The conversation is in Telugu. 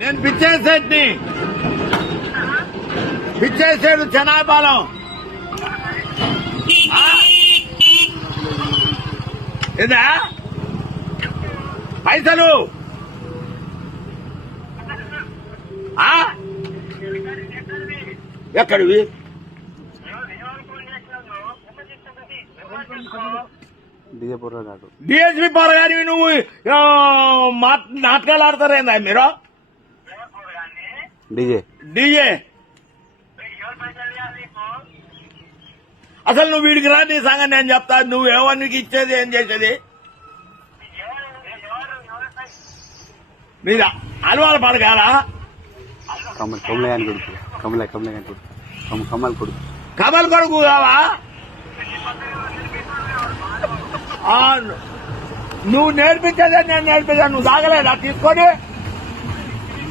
నేను పిచ్చేసేటిని పిచ్చేసాడు చెనాపాలెం ఏదా పైసలు ఎక్కడివి డిఎస్పీ పోరగాని నువ్వు నాటకాలు ఆడతారేందా మీరు డీజే అసలు నువ్వు వీడికి రా నీ సంగతి నేను చెప్తా నువ్వు ఎవరికి ఇచ్చేది ఏం చేసేది మీద అలవాల పడగాల కమల్ కొడుకు కావా నువ్వు నేర్పించేదే నేను నేర్పించాను నువ్వు తాగలేదా తీసుకొని